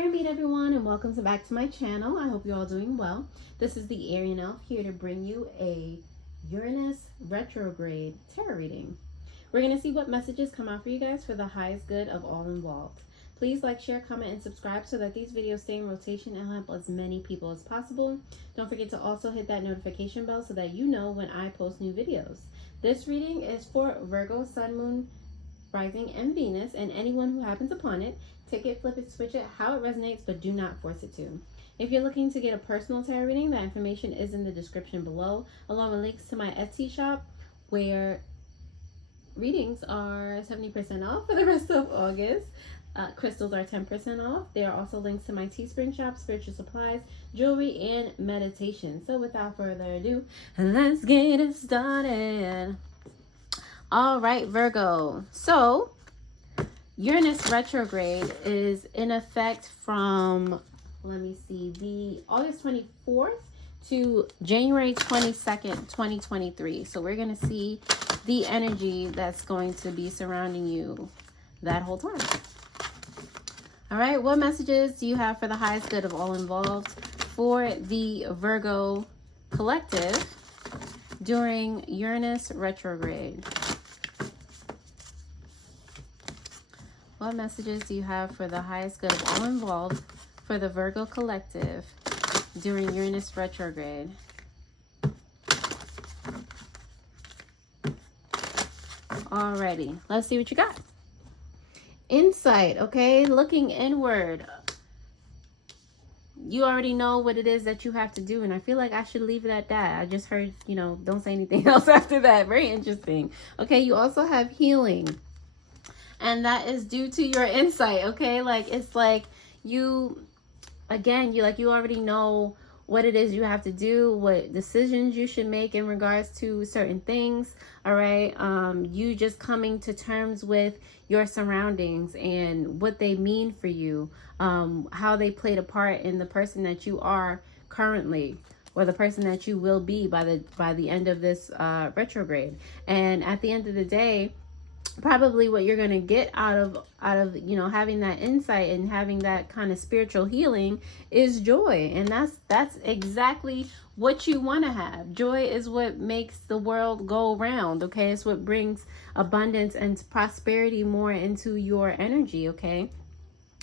Bear Meat, everyone, and welcome back to my channel. I hope you're all doing well. This is the Arian Elf here to bring you a Uranus Retrograde tarot reading. We're going to see what messages come out for you guys for the highest good of all involved. Please like, share, comment, and subscribe so that these videos stay in rotation and help as many people as possible. Don't forget to also hit that notification bell so that you know when I post new videos. This reading is for Virgo, Sun, Moon, Rising, and Venus, and anyone who happens upon it. Take it, flip it, switch it, how it resonates, but do not force it to. If you're looking to get a personal tarot reading, that information is in the description below, along with links to my Etsy shop, where readings are 70% off for the rest of August. Crystals are 10% off. There are also links to my Teespring shop, spiritual supplies, jewelry, and meditation. So without further ado, let's get it started. All right, Virgo. So Uranus retrograde is in effect from, let me see, the August 24th to January 22nd, 2023. So we're going to see the energy that's going to be surrounding you that whole time. All right, what messages do you have for the highest good of all involved for the Virgo collective during Uranus retrograde? What messages do you have for the highest good of all involved for the Virgo collective during Uranus retrograde? Alrighty, let's see what you got. Insight, okay? Looking inward. You already know what it is that you have to do, and I feel like I should leave it at that. I just heard, don't say anything else after that. Very interesting. Okay, you also have healing. And that is due to your insight, okay? Like, it's like you already know what it is you have to do, what decisions you should make in regards to certain things, all right? You just coming to terms with your surroundings and what they mean for you, how they played a part in the person that you are currently, or the person that you will be by the end of this retrograde. And at the end of the day, probably what you're going to get out of having that insight and having that kind of spiritual healing is joy. And that's exactly what you want to have. Joy is what makes the world go round, okay? It's what brings abundance and prosperity more into your energy, okay?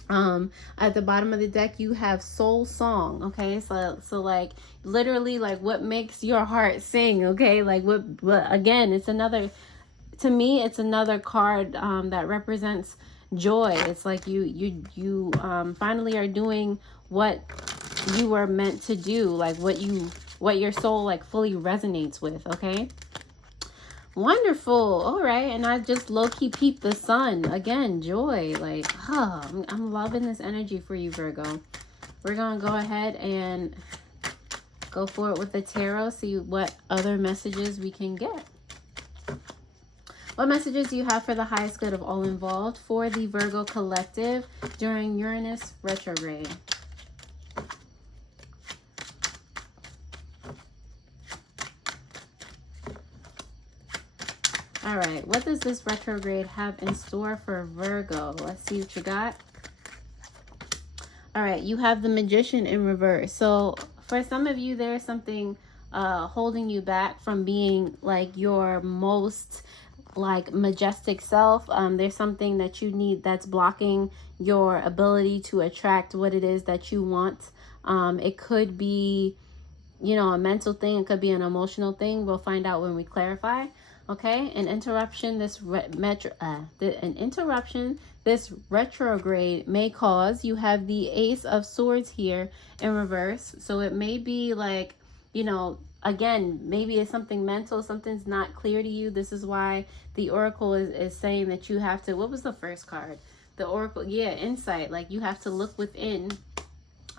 At the bottom of the deck you have soul song, okay? So like literally like what makes your heart sing, okay? Like what again, it's another, to me, it's another card that represents joy. It's like you finally are doing what you were meant to do, like what your soul like fully resonates with, okay? Wonderful. All right, and I just low-key peeped the sun. Again, joy. Like, I'm loving this energy for you, Virgo. We're going to go ahead and go for it with the tarot, see what other messages we can get. What messages do you have for the highest good of all involved for the Virgo collective during Uranus retrograde? All right, what does this retrograde have in store for Virgo? Let's see what you got. All right, you have the Magician in reverse. So for some of you, there's something holding you back from being like your most like majestic self. There's something that you need that's blocking your ability to attract what it is that you want. It could be, a mental thing. It could be an emotional thing. We'll find out when we clarify. Okay, an interruption this retrograde may cause. You have the Ace of Swords here in reverse. So it may be like, again, maybe it's something mental, something's not clear to you. This is why the Oracle is saying that you have to, what was the first card? The Oracle, yeah, insight. Like you have to look within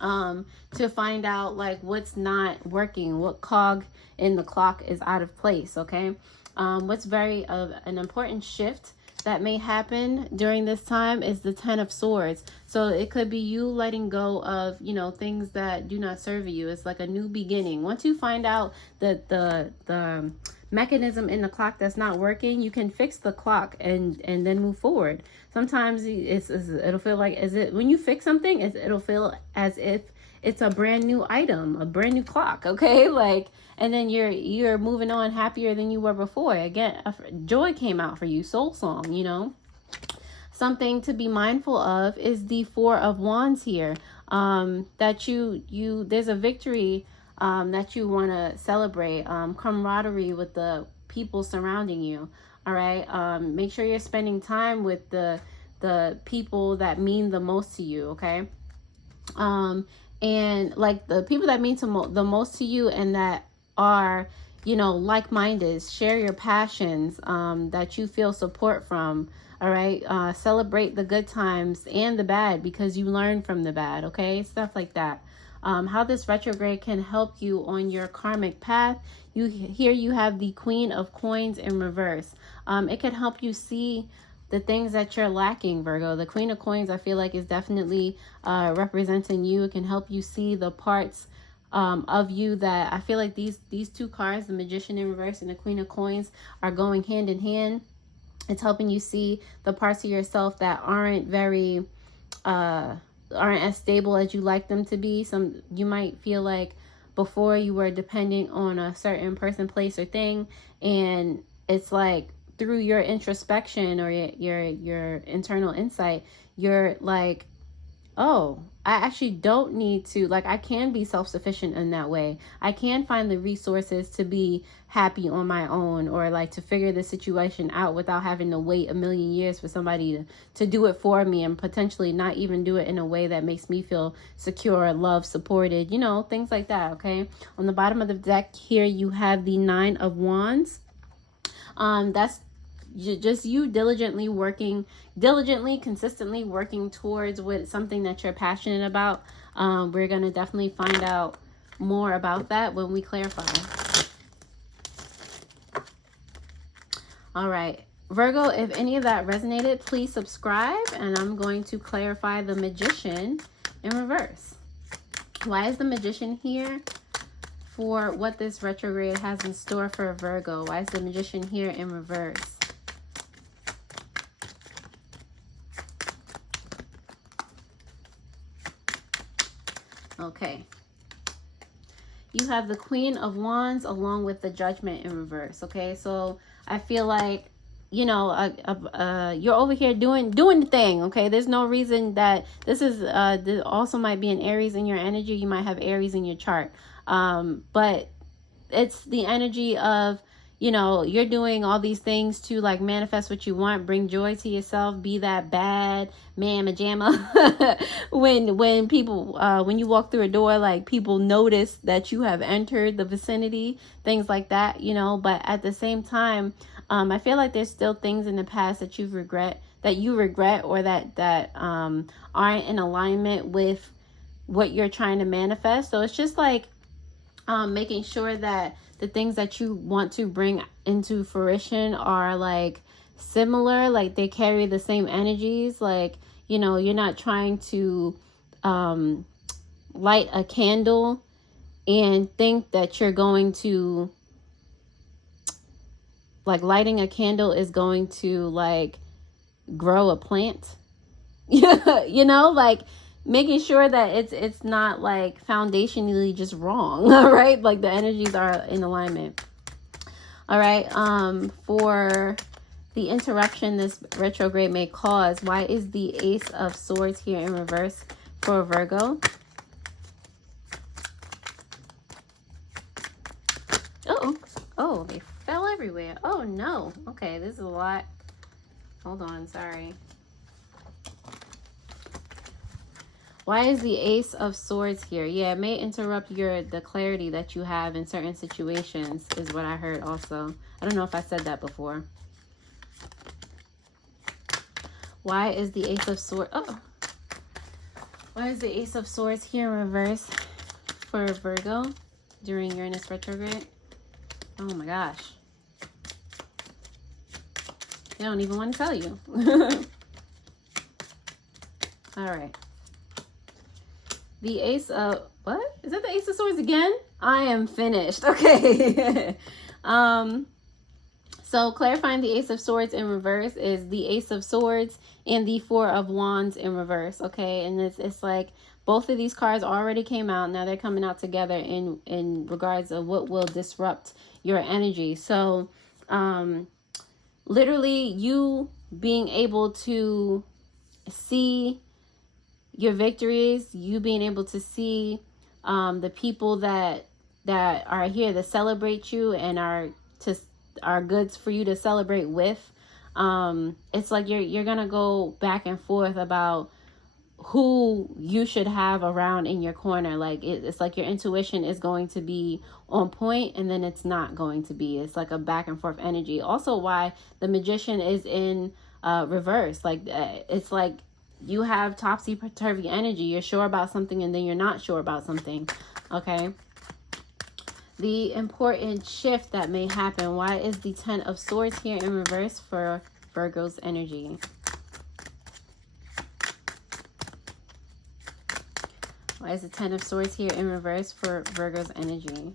to find out like what's not working, what cog in the clock is out of place, okay? What's very an important shift that may happen during this time is the Ten of Swords. So it could be you letting go of, things that do not serve you. It's like a new beginning. Once you find out that the mechanism in the clock that's not working, you can fix the clock and then move forward. Sometimes it'll feel like when you fix something, it'll feel as if it's a brand new item, a brand new clock, okay? Like, and then you're moving on happier than you were before. Again, joy came out for you, soul song, you know. Something to be mindful of is the Four of Wands here. That there's a victory that you want to celebrate, camaraderie with the people surrounding you. All right. Make sure you're spending time with the people that mean the most to you. Okay. And like the people that mean the most to you and that are, you know, like-minded, share your passions, that you feel support from. All right. Celebrate the good times and the bad because you learn from the bad. Okay. Stuff like that. How this retrograde can help you on your karmic path. Here you have the Queen of Coins in reverse. It can help you see the things that you're lacking, Virgo. The Queen of Coins, I feel like, is definitely representing you. It can help you see the parts of you that I feel like these two cards, the Magician in reverse and the Queen of Coins, are going hand in hand. It's helping you see the parts of yourself that aren't as stable as you like them to be. You might feel like before you were depending on a certain person, place, or thing, and it's like through your introspection or your internal insight, you're like, oh, I actually don't need to, like, I can be self-sufficient in that way. I can find the resources to be happy on my own, or like to figure the situation out without having to wait a million years for somebody to do it for me, and potentially not even do it in a way that makes me feel secure, loved, supported, you know, things like that. Okay. On the bottom of the deck here, you have the Nine of Wands. That's just you diligently, consistently working towards something that you're passionate about. We're going to definitely find out more about that when we clarify. All right, Virgo, if any of that resonated, please subscribe, and I'm going to clarify the Magician in reverse. Why is the Magician here for what this retrograde has in store for Virgo? Why is the Magician here in reverse? Okay. You have the Queen of Wands along with the Judgment in reverse. Okay, so I feel like, you know, you're over here doing the thing. Okay, there's no reason that this also might be an Aries in your energy. You might have Aries in your chart, but it's the energy of, you know, you're doing all these things to like manifest what you want, bring joy to yourself, be that bad mamma jamma. when people, when you walk through a door, like people notice that you have entered the vicinity, things like that, you know. But at the same time, I feel like there's still things in the past that you regret, or that aren't in alignment with what you're trying to manifest. So it's just like making sure that the things that you want to bring into fruition are like similar, like they carry the same energies. Like, you know, you're not trying to light a candle and think that you're going to, like, lighting a candle is going to like grow a plant. You know, like making sure that it's not like foundationally just wrong. All right, like the energies are in alignment. All right, for the interruption this retrograde may cause, why is the Ace of Swords here in reverse for Virgo? Oh, they fell everywhere. Oh no. Okay, this is a lot. Hold on, sorry. Why is the Ace of Swords here? Yeah, it may interrupt the clarity that you have in certain situations, is what I heard also. I don't know if I said that before. Why is the Ace of Swords... Oh! Why is the Ace of Swords here in reverse for Virgo during Uranus retrograde? Oh my gosh. They don't even want to tell you. All right. The Ace of... What? Is that the Ace of Swords again? I am finished. Okay. So clarifying the Ace of Swords in reverse is the Ace of Swords and the Four of Wands in reverse, okay? And it's like both of these cards already came out. Now they're coming out together in regards of what will disrupt your energy. So literally you being able to see your victories, you being able to see the people that are here to celebrate you and are goods for you to celebrate with. It's like you're gonna go back and forth about who you should have around in your corner. Like it's like your intuition is going to be on point, and then it's not going to be. It's like a back and forth energy. Also, why the Magician is in reverse. Like it's like you have topsy-turvy energy. You're sure about something, and then you're not sure about something. Okay. The important shift that may happen. Why is the Ten of Swords here in reverse for Virgo's energy? Why is the Ten of Swords here in reverse for Virgo's energy?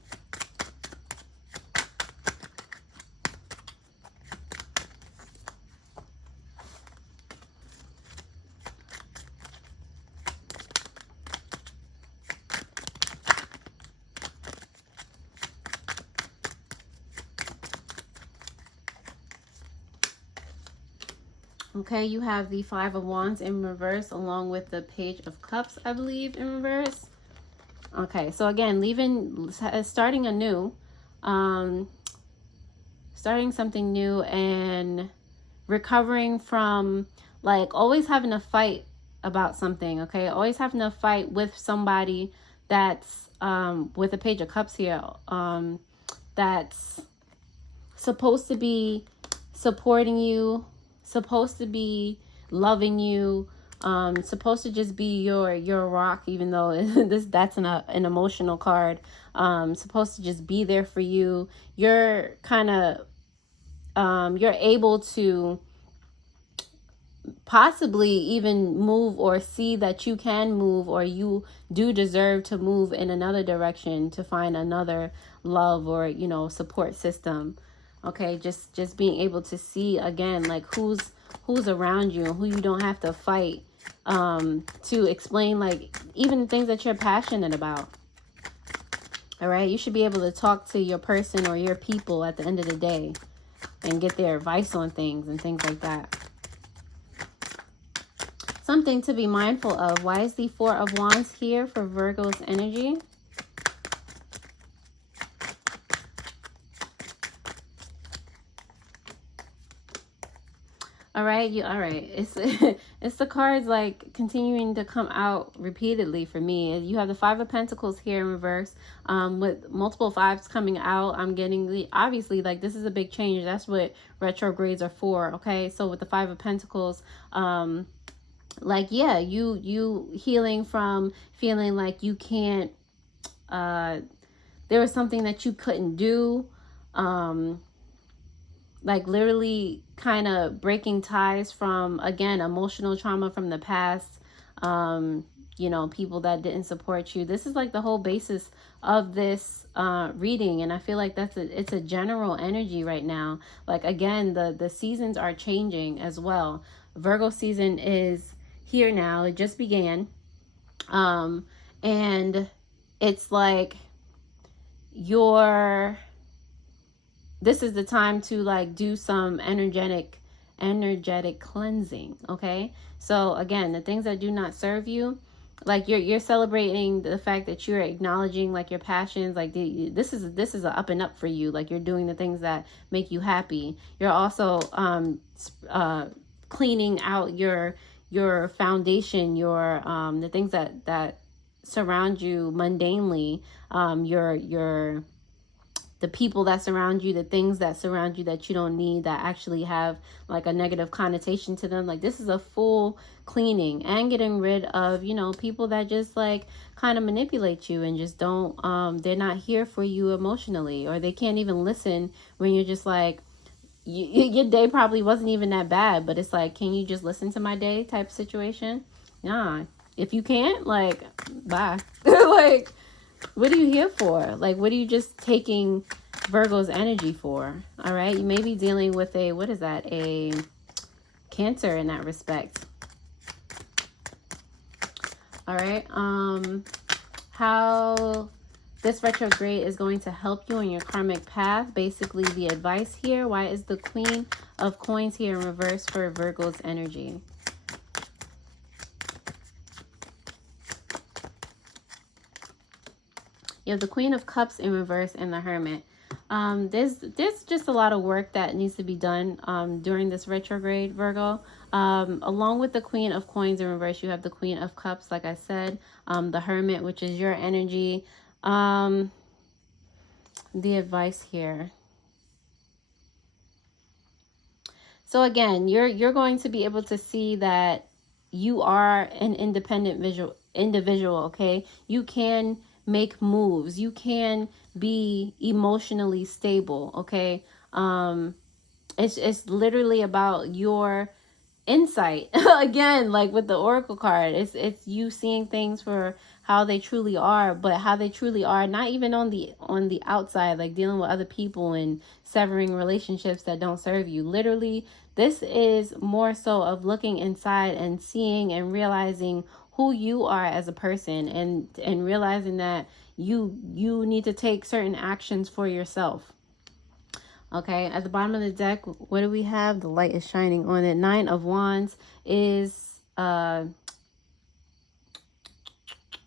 Okay, you have the Five of Wands in reverse along with the Page of Cups, I believe, in reverse. Okay, so again, starting anew, starting something new and recovering from like always having a fight about something, okay? Always having a fight with somebody that's, with the Page of Cups here, that's supposed to be supporting you, supposed to be loving you, supposed to just be your rock, even though that's an emotional card. Supposed to just be there for you. You're kind of you're able to possibly even move or see that you can move, or you do deserve to move in another direction to find another love or, you know, support system. Okay, just being able to see again, like who's around you and who you don't have to fight to explain, like even things that you're passionate about. All right, you should be able to talk to your person or your people at the end of the day and get their advice on things and things like that. Something to be mindful of. Why is the Four of Wands here for Virgo's energy? All right, it's the cards like continuing to come out repeatedly for me. You have the Five of Pentacles here in reverse, with multiple fives coming out. I'm getting obviously like this is a big change. That's what retrogrades are for. Okay, so with the Five of Pentacles, like yeah, you healing from feeling like you can't. There was something that you couldn't do. Like literally kind of breaking ties from, again, emotional trauma from the past, you know, people that didn't support you. This is like the whole basis of this reading, and I feel like it's a general energy right now. Like again, the seasons are changing as well. Virgo season is here now. It just began, and it's like this is the time to like do some energetic cleansing. Okay, so again, the things that do not serve you, like you're celebrating the fact that you're acknowledging like your passions. Like this is a up and up for you. Like you're doing the things that make you happy. You're also cleaning out your foundation, your the things that surround you mundanely, the people that surround you, the things that surround you that you don't need, that actually have like a negative connotation to them. Like this is a full cleaning and getting rid of, you know, people that just like kind of manipulate you and just don't, they're not here for you emotionally, or they can't even listen when you're just like, your day probably wasn't even that bad, but it's like, can you just listen to my day type situation? Nah, if you can't, like, bye. Like, what are you here for? Like, what are you just taking Virgo's energy for. All right, you may be dealing with a, what is that, a Cancer in that respect. All right, how this retrograde is going to help you on your karmic path. Basically, the advice here. Why is the Queen of Coins here in reverse for Virgo's energy? You have the Queen of Cups in reverse and the Hermit. There's just a lot of work that needs to be done during this retrograde, Virgo. Along with the Queen of Coins in reverse, you have the Queen of Cups, like I said, the Hermit, which is your energy. The advice here. So again, you're going to be able to see that you are an independent individual, okay? You can make moves. You can be emotionally stable, okay? It's literally about your insight. Again, like with the Oracle card, it's you seeing things for how they truly are, but how they truly are, not even on the outside, like dealing with other people and severing relationships that don't serve you. Literally, this is more so of looking inside and seeing and realizing who you are as a person, and realizing that you need to take certain actions for yourself. Okay, at the bottom of the deck, what do we have? The light is shining on it. 9 of Wands is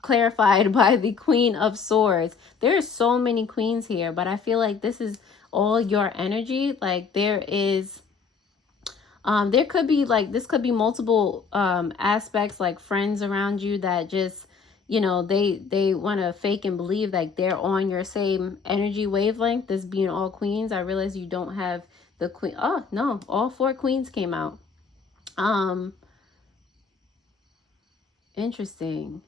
clarified by the Queen of Swords. There are so many queens here, but I feel like this is all your energy. Like there is there could be like, this could be multiple aspects, like friends around you that just, you know, they want to fake and believe like they're on your same energy wavelength. This being all queens. I realize you don't have the queen. Oh no, all 4 queens came out. Interesting.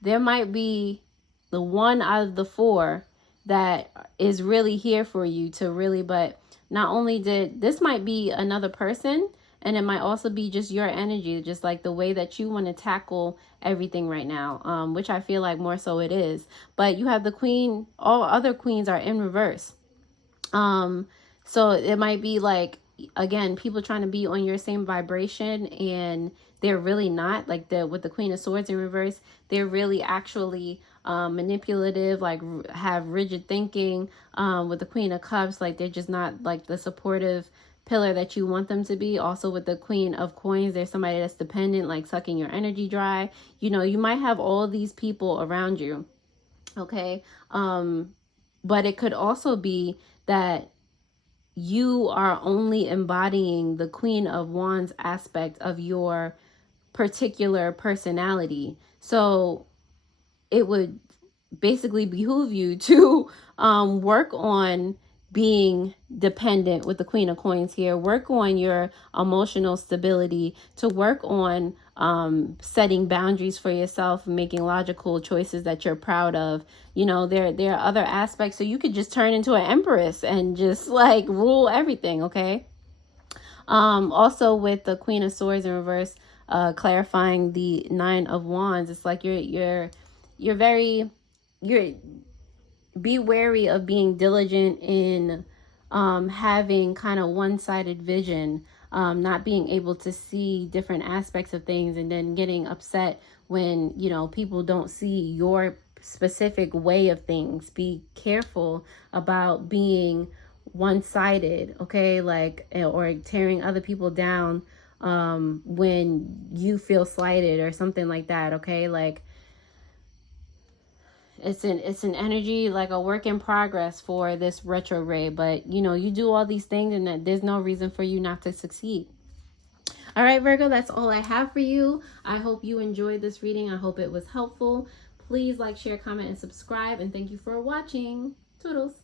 There might be the one out of the 4 that is really here for you to really, but not only did this might be another person, and it might also be just your energy, just like the way that you want to tackle everything right now, which I feel like more so it is. But you have the Queen, all other queens are in reverse. So it might be like, again, people trying to be on your same vibration, and they're really not. Like with the Queen of Swords in reverse, they're really actually manipulative, like have rigid thinking. With the Queen of Cups, like they're just not like the supportive pillar that you want them to be. Also with the Queen of Coins, there's somebody that's dependent, like sucking your energy dry. You know, you might have all these people around you, okay? But it could also be that you are only embodying the Queen of Wands aspect of your particular personality. So it would basically behoove you to work on being dependent with the Queen of Coins here. Work on your emotional stability, to work on setting boundaries for yourself, making logical choices that you're proud of. You know, there are other aspects, so you could just turn into an empress and just like rule everything, okay? Also with the Queen of Swords in reverse, clarifying the 9 of Wands, it's like you're be wary of being diligent in having kind of one-sided vision, not being able to see different aspects of things, and then getting upset when, you know, people don't see your specific way of things. Be careful about being one-sided, okay? Like, or tearing other people down when you feel slighted or something like that, okay? Like, it's an energy, like a work in progress for this retrograde, but you know, you do all these things and there's no reason for you not to succeed. All right, Virgo, that's all I have for you. I hope you enjoyed this reading. I hope it was helpful. Please like, share, comment, and subscribe, and thank you for watching. Toodles.